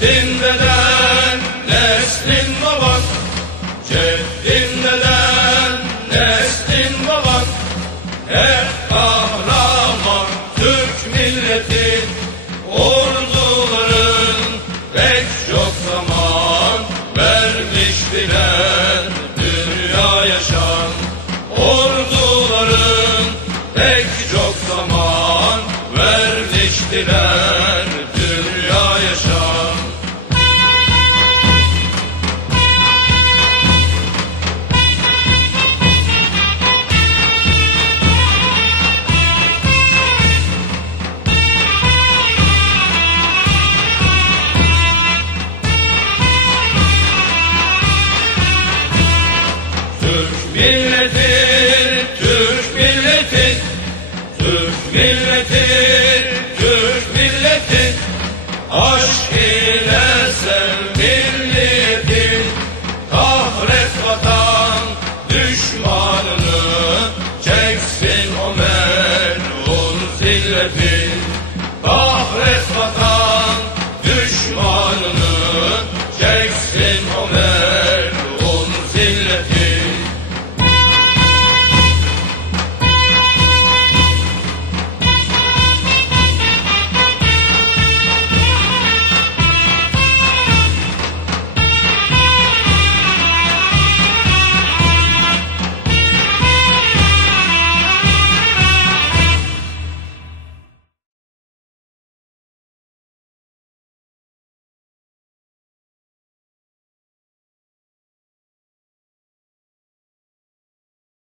Ceddin neden neslin baban? Ceddin neden neslin baban? Hep kahraman Türk milleti. Orduların pek çok zaman Vermiş bilen dünya yaşan Orduların pek çok zaman Vermiş bilen milleti, Türk milleti, Türk milleti, Türk milleti, aşk ile sev milleti, kahret vatan düşmanını, çeksin o melun zilleti.